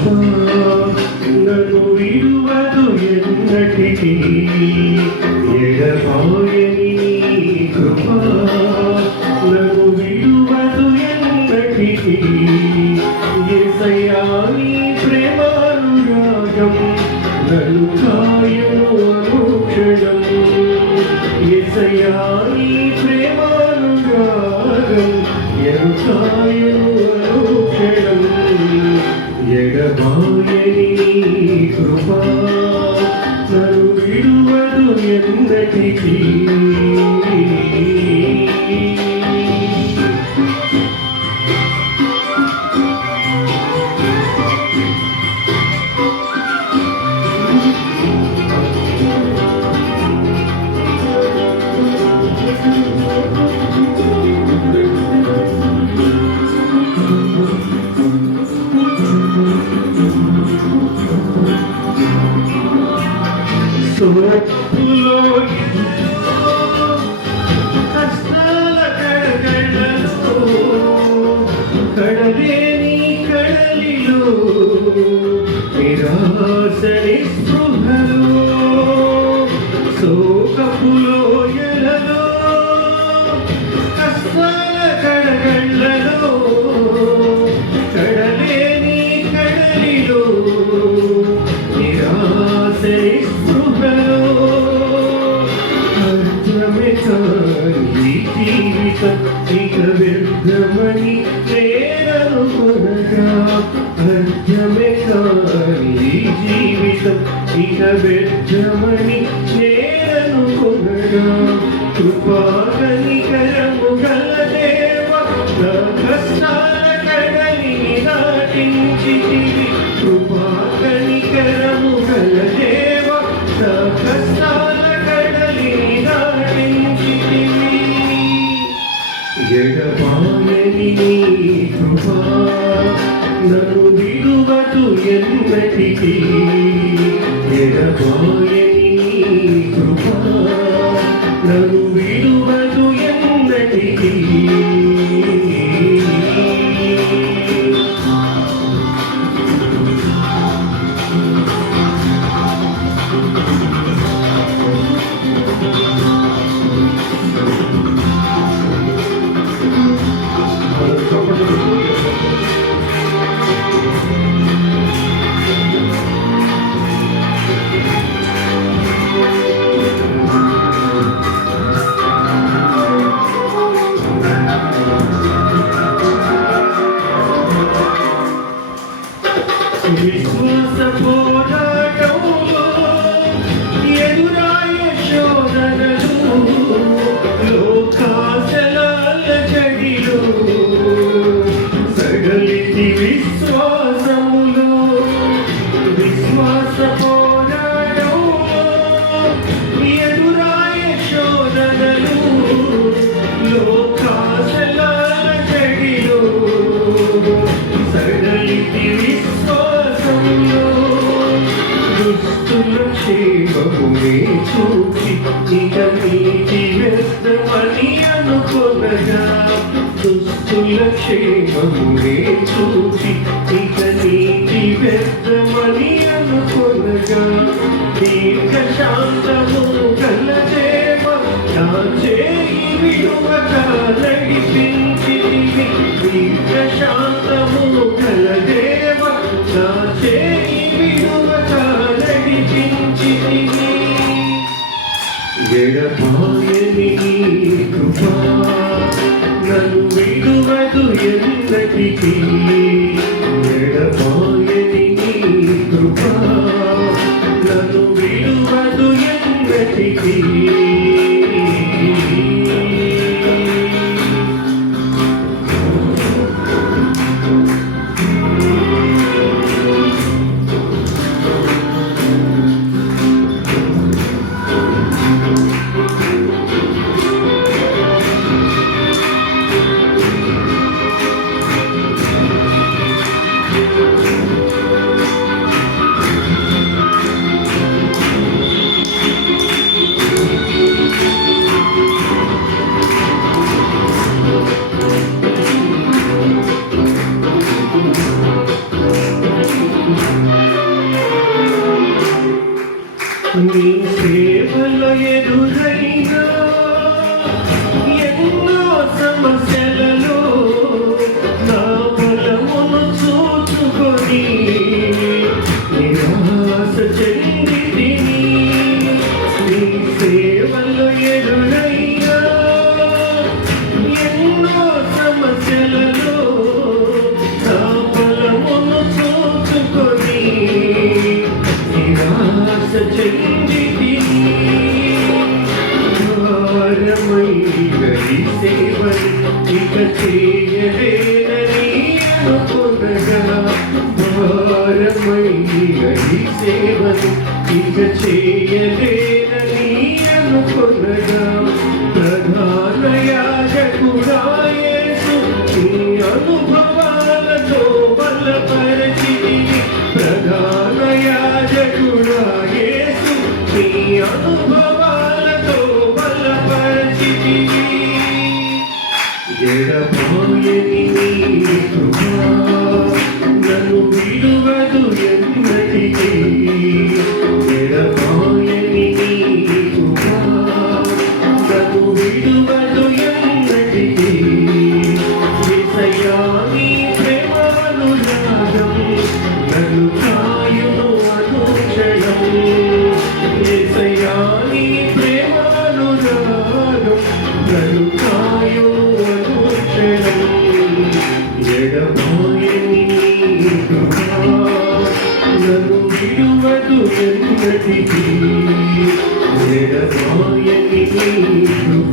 కృపా నన్ను విడువదు ఎన్నటికీ ఎడబాయని కృపా నన్ను విడువదు ఎన్నటికీ యేసయ్యా నీ ప్రేమానురాగం నన్ను కాయను అనుక్షణం యేసయ్యా నీ ప్రేమానురాగం నన్ను కాయను అనుక్షణం ఎడబాయని కృపా నన్ను విడువదు ఎన్నటికీ సోపులో కష్టాల కడగళ్ళలో కడలేని కడలిలో నిరాశని స్పృహలో శోకపులో ఎలలో కష్టాల కడగళ్ళలో కడలేని కడలిలో నిరాశని జీవితం ఇక వ్యర్థమని నేననుకొనగా అర్థమే కాని జీవితం ఇక వ్యర్థమని నేననుకొనగా కృపాకనికరము గల దేవ నా కష్టాల కడలిని దాటించితివి కృపాకనికరము గల దేవ నా కష్టాల కడలిని దాటించితివి ఎడబాయని కృపా నన్ను విడువదు ఎన్నటికీ ఎడబాయని కృపా నన్ను విడువదు ఎన్నటికీ విశ్వాస పోరాటంలో ఎదురాయ శోధనలు లోకాశల అలజడిలో సగలితి విశ్వాసములో విశ్వాస పోరాటంలో ఎదురాయ శోధనలు లోకాశల అలజడిలో సగలితి దుస్తుల క్షేమమునే చూచి ఇక నీతి వ్యర్థమని అనుకొనగా దుస్తుల క్షేమమునే చూచి ఇక నీతి వ్యర్థమని అనుకొనగా దీర్ఘశాంతము గల దేవ నా చేయి విడువక నడిపించితివి దీర్ఘశాంతము గల దేవ నా చేయి విడువక నడిపించితివి ఎడబాయని కృపా నన్ను విడువదు ఎన్నటికీ ఎడబాయని కృపా నన్ను విడువదు ఎన్నటికీ అనుకొనగా భారమైన ఈ సేవను ఇక చేయలేనని అనుకొనగా ప్రధాన యాజకుడా యేసు నీ అనుభవాలతో బలపరిచితివి ప్రధాన యాజకుడా యేసు నీ అనుభవాలతో బలపరిచితివి ఎడబాయని నీ కృపా నన్ను విడువదు ఎన్నటికీ ఎడబాయని నీ కృపా నన్ను విడువదు ఎన్నటికీ యేసయ్యా నీ ప్రేమానురాగం నన్ను కాయును అనుక్షణం యేసయ్యా నీ ప్రేమానురాగం నన్ను కాయును ఎడబాయని నీ కృపా నన్ను విడువదు ఎన్నటికీ ఎడబాయని నీ కృపా